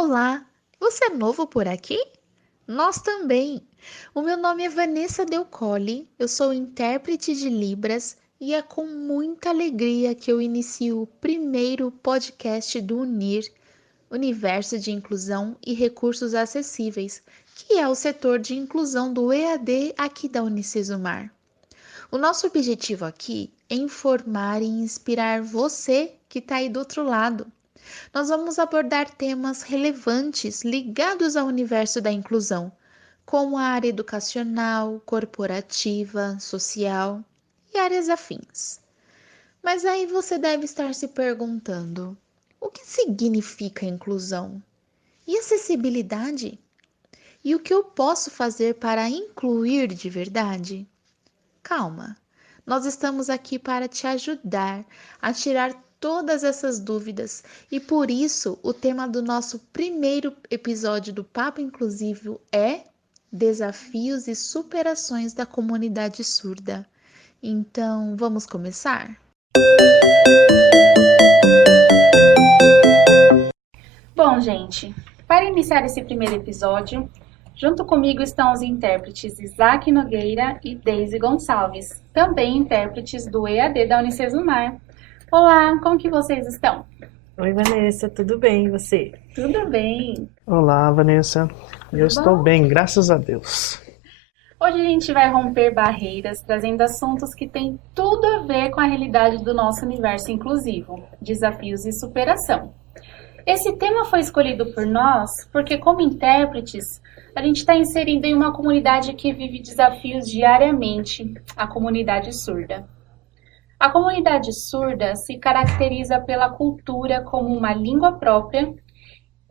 Olá, você é novo por aqui? Nós também! O meu nome é Vanessa Del Colli, eu sou intérprete de Libras e é com muita alegria que eu inicio o primeiro podcast do UNIR, Universo de Inclusão e Recursos Acessíveis, que é o setor de inclusão do EAD aqui da Unicesumar. O nosso objetivo aqui é informar e inspirar você que está aí do outro lado. Nós vamos abordar temas relevantes ligados ao universo da inclusão, como a área educacional, corporativa, social e áreas afins. Mas aí você deve estar se perguntando: o que significa inclusão? E acessibilidade? E o que eu posso fazer para incluir de verdade? Calma, nós estamos aqui para te ajudar a tirar todas essas dúvidas e por isso o tema do nosso primeiro episódio do Papo Inclusivo é Desafios e Superações da Comunidade Surda. Então, vamos começar? Bom, gente, para iniciar esse primeiro episódio, junto comigo estão os intérpretes Isaac Nogueira e Deise Gonçalves, também intérpretes do EAD da Unicesumar. Olá, como que vocês estão? Oi, Vanessa, tudo bem e você? Tudo bem. Olá, Vanessa. Eu estou bom? bem, graças a Deus. Hoje a gente vai romper barreiras, trazendo assuntos que têm tudo a ver com a realidade do nosso universo inclusivo, desafios e superação. Esse tema foi escolhido por nós porque, como intérpretes, a gente está inserido em uma comunidade que vive desafios diariamente, a comunidade surda. A comunidade surda se caracteriza pela cultura como uma língua própria,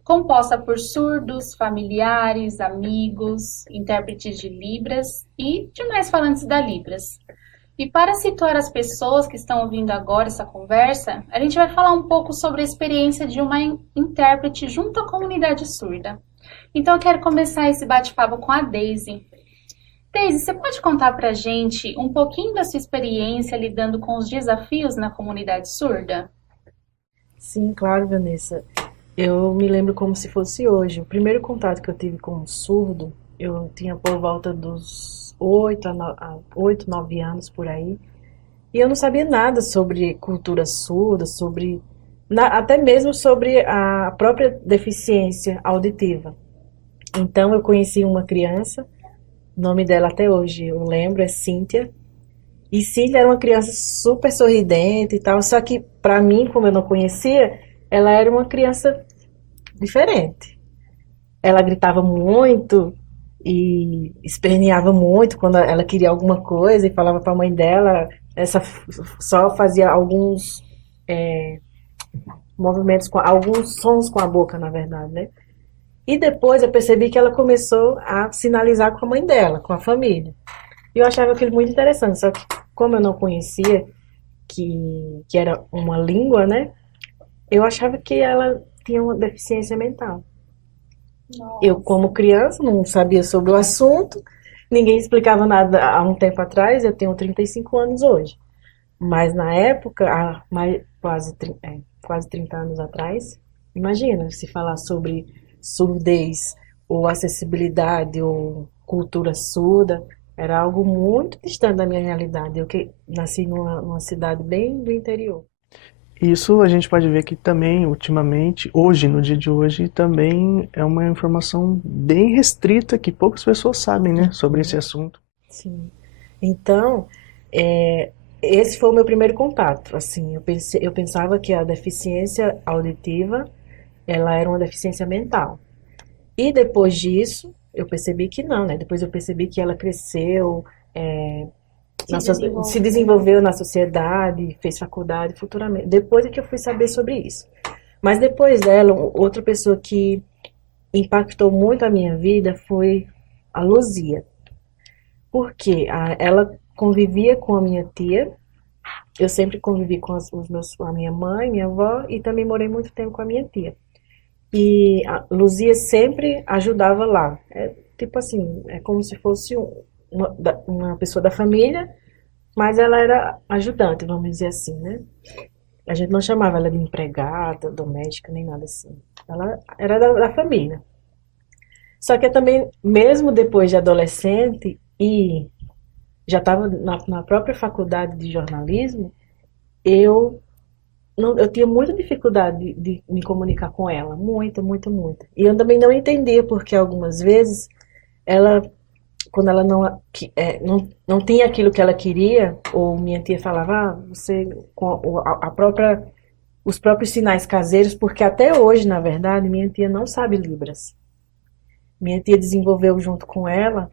composta por surdos, familiares, amigos, intérpretes de Libras e demais falantes da Libras. E para situar as pessoas que estão ouvindo agora essa conversa, a gente vai falar um pouco sobre a experiência de uma intérprete junto à comunidade surda. Então eu quero começar esse bate-papo com a Deise. Deise, você pode contar pra gente um pouquinho da sua experiência lidando com os desafios na comunidade surda? Sim, claro, Vanessa. Eu me lembro como se fosse hoje. O primeiro contato que eu tive com um surdo, eu tinha por volta dos 8, 9 anos por aí. E eu não sabia nada sobre cultura surda, até mesmo sobre a própria deficiência auditiva. Então eu conheci uma criança, o nome dela até hoje eu lembro, é Cíntia. E Cíntia era uma criança super sorridente e tal, só que para mim, como eu não conhecia, ela era uma criança diferente. Ela gritava muito e esperneava muito quando ela queria alguma coisa e falava para a mãe dela, essa só fazia alguns movimentos com alguns sons com a boca, na verdade, né? E depois eu percebi que ela começou a sinalizar com a mãe dela, com a família. E eu achava aquilo muito interessante, só que como eu não conhecia que era uma língua, né? Eu achava que ela tinha uma deficiência mental. Eu, como criança, não sabia sobre o assunto, ninguém explicava nada há um tempo atrás, eu tenho 35 anos hoje. Mas na época, quase 30 anos atrás, imagina se falar sobre surdez ou acessibilidade ou cultura surda, era algo muito distante da minha realidade. Eu que nasci numa cidade bem do interior. Isso a gente pode ver que também, ultimamente, hoje, no dia de hoje, também é uma informação bem restrita que poucas pessoas sabem, né, sobre esse assunto. Sim. Então, esse foi o meu primeiro contato. Assim, eu pensava que a deficiência auditiva, ela era uma deficiência mental. E depois disso, eu percebi que não, né? Depois eu percebi que ela cresceu, se desenvolveu na sociedade, fez faculdade futuramente. Depois é que eu fui saber sobre isso. Mas depois dela, outra pessoa que impactou muito a minha vida foi a Luzia. Porque ela convivia com a minha tia, eu sempre convivi com a minha mãe, minha avó, e também morei muito tempo com a minha tia. E a Luzia sempre ajudava lá. Tipo assim, é como se fosse uma pessoa da família, mas ela era ajudante, vamos dizer assim, né? A gente não chamava ela de empregada, doméstica, nem nada assim. Ela era da família. Só que eu também, mesmo depois de adolescente e já estava na própria faculdade de jornalismo, eu não, eu tinha muita dificuldade de me comunicar com ela, muita, muita, muita. E eu também não entendia porque algumas vezes ela, quando ela não tinha aquilo que ela queria, ou minha tia falava, você com a própria os próprios sinais caseiros, porque até hoje, na verdade, minha tia não sabe Libras. Minha tia desenvolveu junto com ela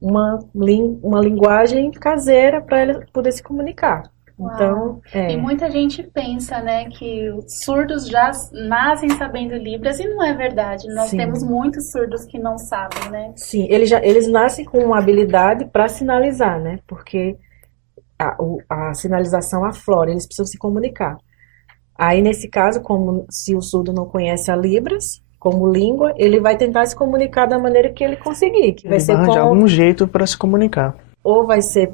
uma linguagem caseira para ela poder se comunicar. Então, Uau. E muita gente pensa, né, que os surdos já nascem sabendo Libras e não é verdade. Nós temos sim, muitos surdos que não sabem, né? sim, eles nascem com uma habilidade para sinalizar, né? Porque a sinalização aflora, eles precisam se comunicar. Aí, nesse caso, como se o surdo não conhece a Libras como língua, ele vai tentar se comunicar da maneira que ele conseguir, que vai Ele vai ser arranjar algum jeito para se comunicar. ou vai ser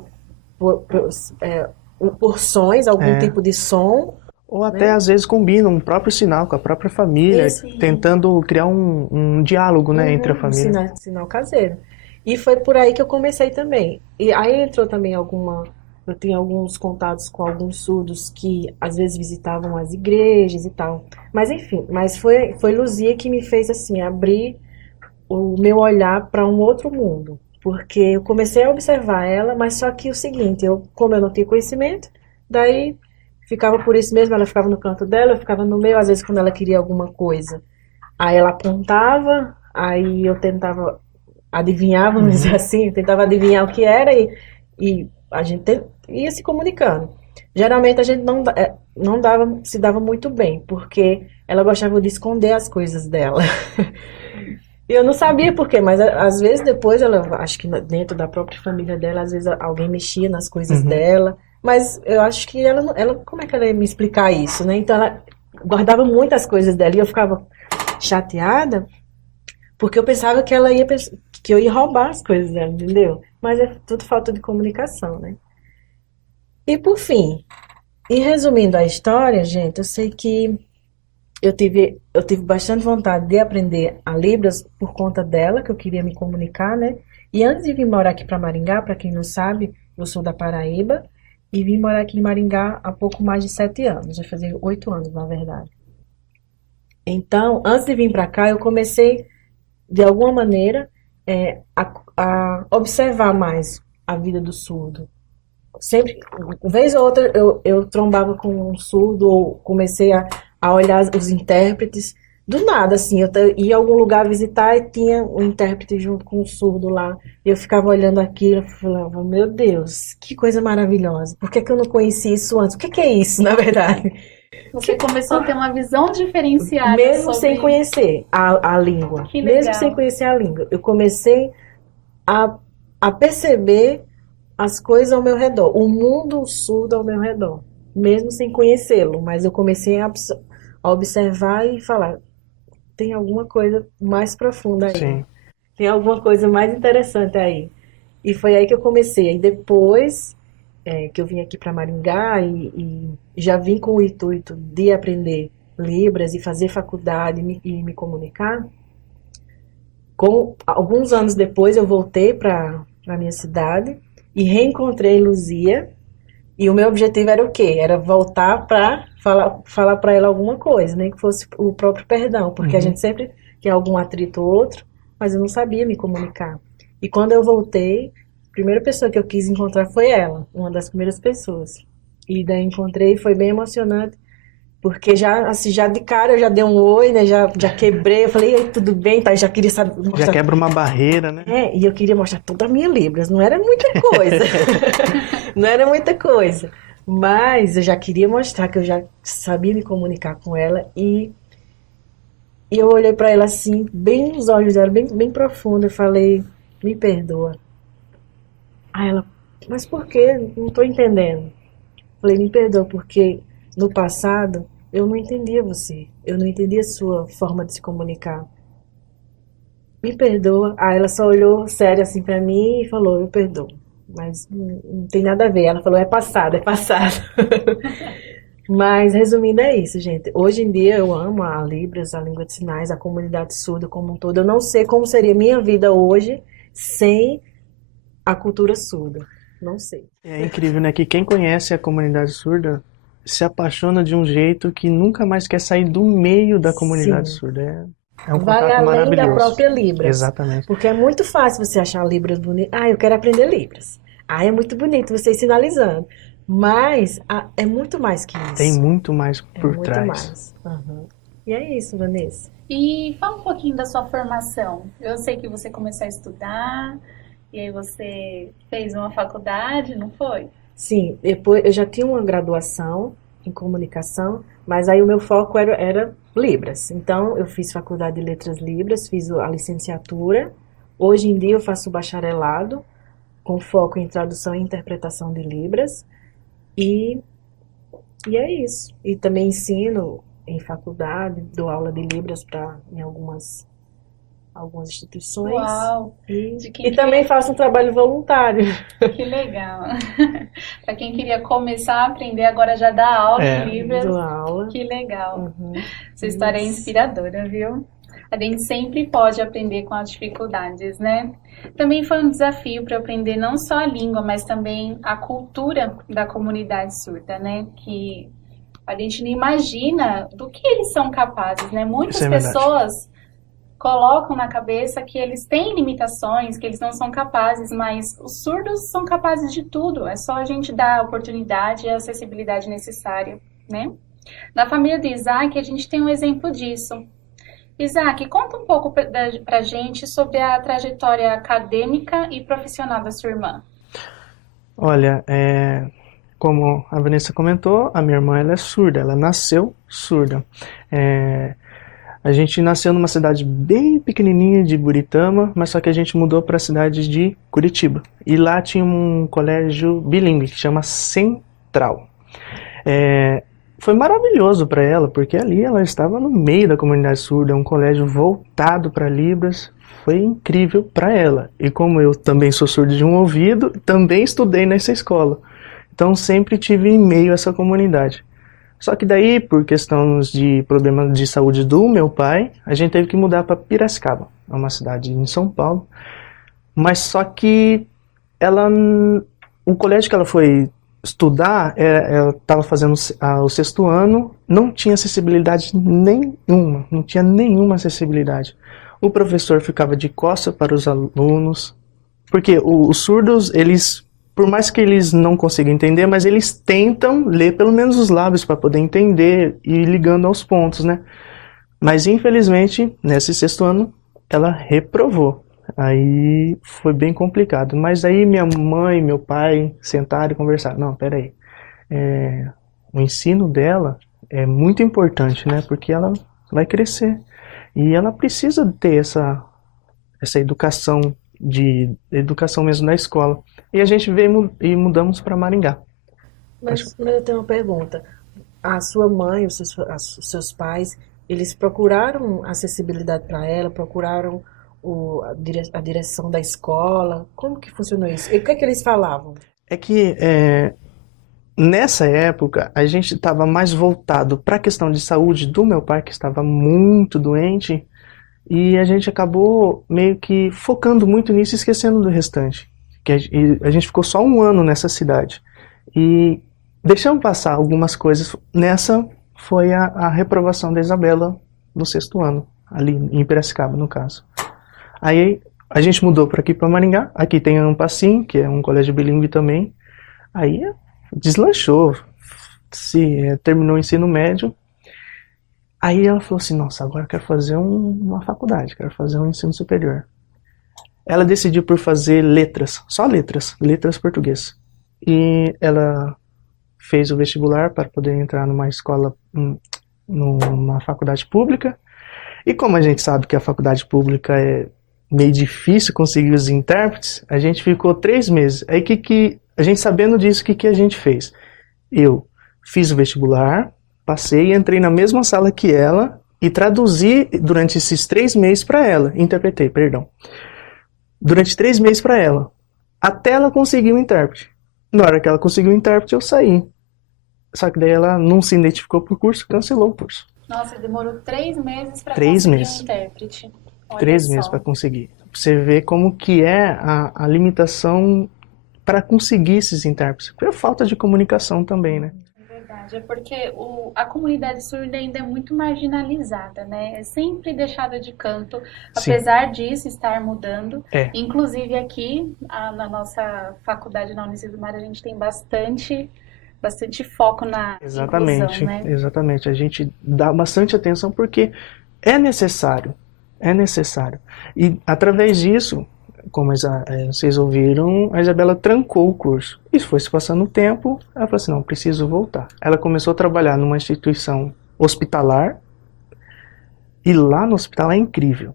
por sons, algum É. tipo de som, Ou até né? às vezes combina um próprio sinal com a própria família, Isso, tentando criar um diálogo, né, entre a um família. sinal caseiro. E foi por aí que eu comecei também. E aí entrou também eu tinha alguns contatos com alguns surdos que às vezes visitavam as igrejas e tal. Mas enfim, foi Luzia que me fez assim abrir o meu olhar para um outro mundo, porque eu comecei a observar ela, mas só que o seguinte, como eu não tinha conhecimento, daí ficava por isso mesmo, ela ficava no canto dela, eu ficava no meio, às vezes quando ela queria alguma coisa, aí ela apontava, aí eu tentava adivinhar, vamos dizer assim, eu tentava adivinhar o que era e a gente ia se comunicando. Geralmente a gente não se dava muito bem, porque ela gostava de esconder as coisas dela. E eu não sabia por quê, mas às vezes depois ela, acho que dentro da própria família dela, às vezes alguém mexia nas coisas Uhum. dela, mas eu acho que como é que ela ia me explicar isso, né? Então ela guardava muitas coisas dela e eu ficava chateada porque eu pensava que que eu ia roubar as coisas dela, entendeu? Mas é tudo falta de comunicação, né? E por fim, e resumindo a história, gente, eu sei que eu tive bastante vontade de aprender a Libras por conta dela, que eu queria me comunicar, né? E antes de vir morar aqui para Maringá, para quem não sabe, eu sou da Paraíba e vim morar aqui em Maringá há pouco mais de 7 anos, vai fazer 8 anos, na verdade. Então, antes de vir para cá, eu comecei, de alguma maneira, a observar mais a vida do surdo. Sempre, vez ou outra, eu trombava com um surdo ou comecei a olhar os intérpretes. Do nada, assim, ia a algum lugar visitar e tinha um intérprete junto com o surdo lá. E eu ficava olhando aquilo e falava, meu Deus, que coisa maravilhosa. Por que que eu não conheci isso antes? O que que é isso, na verdade? Você começou a ter uma visão diferenciada Mesmo sem sobre... conhecer a língua. Que Mesmo sem legal. conhecer a língua. Eu comecei a, a perceber as coisas ao meu redor, o mundo surdo ao meu redor, mesmo sem conhecê-lo, mas eu comecei a observar e falar, tem alguma coisa mais profunda aí, Sim. tem alguma coisa mais interessante aí. E foi aí que eu comecei. Aí depois que eu vim aqui para Maringá e já vim com o intuito de aprender Libras e fazer faculdade e me comunicar, alguns anos depois eu voltei para a minha cidade e reencontrei Luzia. E o meu objetivo era o quê? Era voltar para falar para ela alguma coisa, nem que fosse o próprio perdão, porque a Uhum. gente sempre tem algum atrito ou outro, mas eu não sabia me comunicar. E quando eu voltei, a primeira pessoa que eu quis encontrar foi ela, uma das primeiras pessoas. E daí encontrei, foi bem emocionante, porque já, assim, já de cara eu já dei um oi, né? Já quebrei, eu falei, "Ei, tudo bem, tá? Eu já queria saber, Já mostrar. quebra uma barreira, né? E eu queria mostrar toda a minha Libras, não era muita coisa. Não era muita coisa. Mas eu já queria mostrar que eu já sabia me comunicar com ela e eu olhei pra ela assim, bem nos olhos dela, bem, bem profundo, e falei, me perdoa. Aí ela, mas por quê? Não tô entendendo. Falei, me perdoa, porque no passado eu não entendia você. Eu não entendia a sua forma de se comunicar. Me perdoa. Aí ela só olhou sério assim pra mim e falou, eu perdoo. Mas não tem nada a ver. Ela falou, é passado, é passado. Mas, resumindo, é isso, gente. Hoje em dia eu amo a Libras, a língua de sinais, a comunidade surda como um todo. Eu não sei como seria minha vida hoje sem a cultura surda. Não sei. É incrível, né? Que quem conhece a comunidade surda se apaixona de um jeito que nunca mais quer sair do meio da comunidade Sim. surda. É um Vai contato além da maravilhoso. própria Libras. Exatamente. Porque é muito fácil você achar Libras bonito. Ah, eu quero aprender Libras. Ah, é muito bonito você ir sinalizando. Mas é muito mais que Tem isso. muito mais É por muito trás. mais. Aham. E é isso, Vanessa. E fala um pouquinho da sua formação. Eu sei que você começou a estudar, e aí você fez uma faculdade, não foi? Sim, depois eu já tinha uma graduação em comunicação, mas aí o meu foco era Libras. Então, eu fiz faculdade de Letras Libras, fiz a licenciatura. Hoje em dia eu faço o bacharelado, com foco em tradução e interpretação de Libras. E, e é isso. E também ensino em faculdade, dou aula de Libras em algumas instituições. Uau! E, De quem e também faço um trabalho voluntário. Que legal! Para quem queria começar a aprender, agora já dá aula em Libras. Dou aula. Que legal! Uhum. Sua história é Isso. inspiradora, viu? A gente sempre pode aprender com as dificuldades, né? Também foi um desafio para aprender não só a língua, mas também a cultura da comunidade surda, né? Que a gente não imagina do que eles são capazes, né? Muitas Isso é verdade. pessoas colocam na cabeça que eles têm limitações, que eles não são capazes, mas os surdos são capazes de tudo. É só a gente dar a oportunidade e a acessibilidade necessária, né? Na família do Isaac, a gente tem um exemplo disso. Isaac, conta um pouco pra gente sobre a trajetória acadêmica e profissional da sua irmã. Olha, como a Vanessa comentou, a minha irmã ela é surda, ela nasceu surda. A gente nasceu numa cidade bem pequenininha de Buritama, mas só que a gente mudou para a cidade de Curitiba. E lá tinha um colégio bilíngue que chama Central. Foi maravilhoso para ela, porque ali ela estava no meio da comunidade surda, um colégio voltado para Libras. Foi incrível para ela. E como eu também sou surdo de um ouvido, também estudei nessa escola. Então sempre tive em meio a essa comunidade. Só que daí, por questões de problemas de saúde do meu pai, a gente teve que mudar para Piracicaba, é uma cidade em São Paulo. Mas só que o colégio que ela foi estudar, ela estava fazendo o sexto ano, não tinha acessibilidade nenhuma, não tinha nenhuma acessibilidade. O professor ficava de costas para os alunos, porque os surdos, eles, por mais que eles não consigam entender, mas eles tentam ler pelo menos os lábios para poder entender e ir ligando aos pontos, né? Mas infelizmente, nesse sexto ano, ela reprovou. Aí foi bem complicado. Mas aí minha mãe e meu pai sentaram e conversaram. Não, peraí. O ensino dela é muito importante, né? Porque ela vai crescer. E ela precisa ter essa educação educação mesmo na escola. E a gente veio e mudamos para Maringá. Mas eu tenho uma pergunta. A sua mãe, os seus pais, eles procuraram acessibilidade para ela, procuraram a direção da escola? Como que funcionou isso? E o que é que eles falavam? É que nessa época a gente estava mais voltado para a questão de saúde do meu pai, que estava muito doente, e a gente acabou meio que focando muito nisso e esquecendo do restante. E a gente ficou só um ano nessa cidade. E deixamos passar algumas coisas. Nessa foi a reprovação da Isabela no sexto ano, ali em Piracicaba, no caso. Aí a gente mudou para aqui para Maringá. Aqui tem a Ampacim, que é um colégio bilíngue também. Aí deslanchou, terminou o ensino médio. Aí ela falou assim, nossa, agora eu quero fazer uma faculdade, quero fazer um ensino superior. Ela decidiu por fazer letras, só letras português. E ela fez o vestibular para poder entrar numa escola, numa faculdade pública. E como a gente sabe que a faculdade pública é meio difícil conseguir os intérpretes, a gente ficou 3 meses. Aí a gente sabendo disso, o que a gente fez? Eu fiz o vestibular, passei e entrei na mesma sala que ela e traduzi durante esses 3 meses para ela. Interpretei, perdão. Durante 3 meses para ela. Até ela conseguir o intérprete. Na hora que ela conseguiu o intérprete, eu saí. Só que daí ela não se identificou pro curso, cancelou o curso. Nossa, demorou 3 meses para 3 conseguir meses. um intérprete. Olha 3 meses só. para conseguir. Você vê como que é a limitação para conseguir esses intérpretes. É falta de comunicação também, né? É verdade, é porque a comunidade surda ainda é muito marginalizada, né? É sempre deixada de canto, Sim. apesar disso estar mudando. É. Inclusive aqui, na nossa faculdade, na Unicesumar, a gente tem bastante foco na Exatamente, inclusão, né? exatamente. A gente dá bastante atenção porque é necessário, é necessário. E através disso, como vocês ouviram, a Isabela trancou o curso. Isso foi se passando o tempo, ela falou assim, não, preciso voltar. Ela começou a trabalhar numa instituição hospitalar, e lá no hospital é incrível.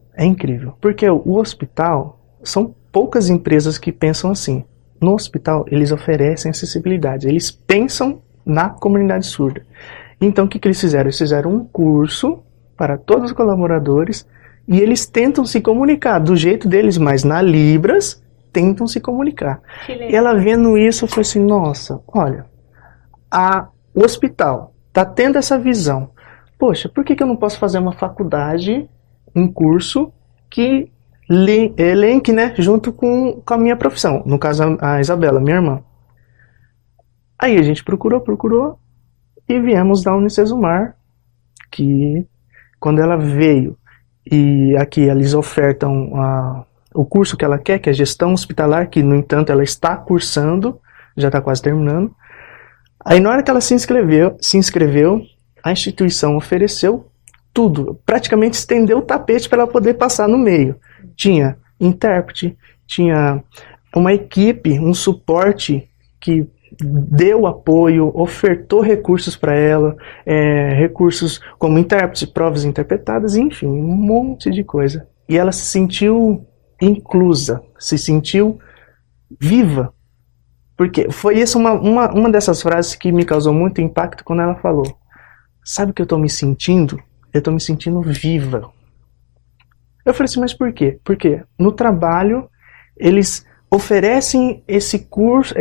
Porque o hospital, são poucas empresas que pensam assim. No hospital, eles oferecem acessibilidade, eles pensam na comunidade surda. Então, o que eles fizeram? Eles fizeram um curso para todos os colaboradores e eles tentam se comunicar do jeito deles, mas na Libras, tentam se comunicar. Que legal. E ela vendo isso, falou assim, nossa, olha, o hospital está tendo essa visão. Poxa, por que eu não posso fazer uma faculdade, um curso que linke, né, junto com a minha profissão? No caso, a Isabela, minha irmã. Aí a gente procurou e viemos da Unicesumar, que quando ela veio e aqui eles ofertam o curso que ela quer, que é gestão hospitalar, que no entanto ela está cursando, já está quase terminando. Aí na hora que ela se inscreveu, a instituição ofereceu tudo, praticamente estendeu o tapete para ela poder passar no meio. Tinha intérprete, tinha uma equipe, um suporte que deu apoio, ofertou recursos para ela, recursos como intérprete, provas interpretadas, enfim, um monte de coisa. E ela se sentiu inclusa, se sentiu viva. Porque foi isso uma dessas frases que me causou muito impacto quando ela falou. Sabe o que eu estou me sentindo? Eu estou me sentindo viva. Eu falei assim, mas por quê? Porque no trabalho eles oferecem esse curso,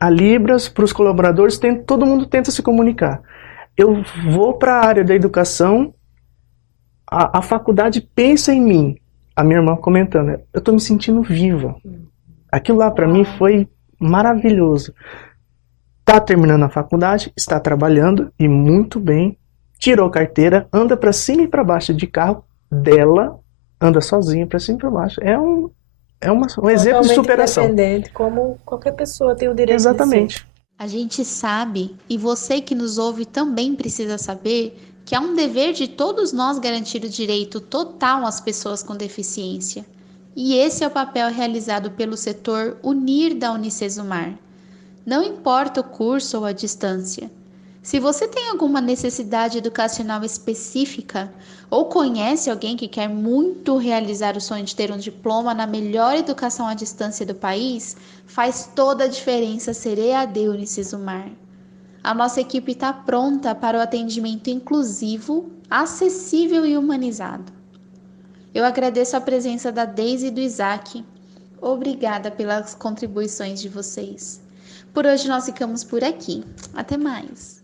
a Libras, para os colaboradores, todo mundo tenta se comunicar. Eu vou para a área da educação, a faculdade pensa em mim. A minha irmã comentando, eu estou me sentindo viva. Aquilo lá para mim foi maravilhoso. Está terminando a faculdade, está trabalhando e muito bem, tirou carteira, anda para cima e para baixo de carro dela, anda sozinha para cima e para baixo. É um exemplo de superação. Independente, como qualquer pessoa tem o direito Exatamente. de ser. A gente sabe, e você que nos ouve também precisa saber, que é um dever de todos nós garantir o direito total às pessoas com deficiência. E esse é o papel realizado pelo setor UNIR da Unicesumar. Não importa o curso ou a distância. Se você tem alguma necessidade educacional específica ou conhece alguém que quer muito realizar o sonho de ter um diploma na melhor educação à distância do país, faz toda a diferença ser EAD Unicesumar. A nossa equipe está pronta para o atendimento inclusivo, acessível e humanizado. Eu agradeço a presença da Deise e do Isaac. Obrigada pelas contribuições de vocês. Por hoje nós ficamos por aqui. Até mais!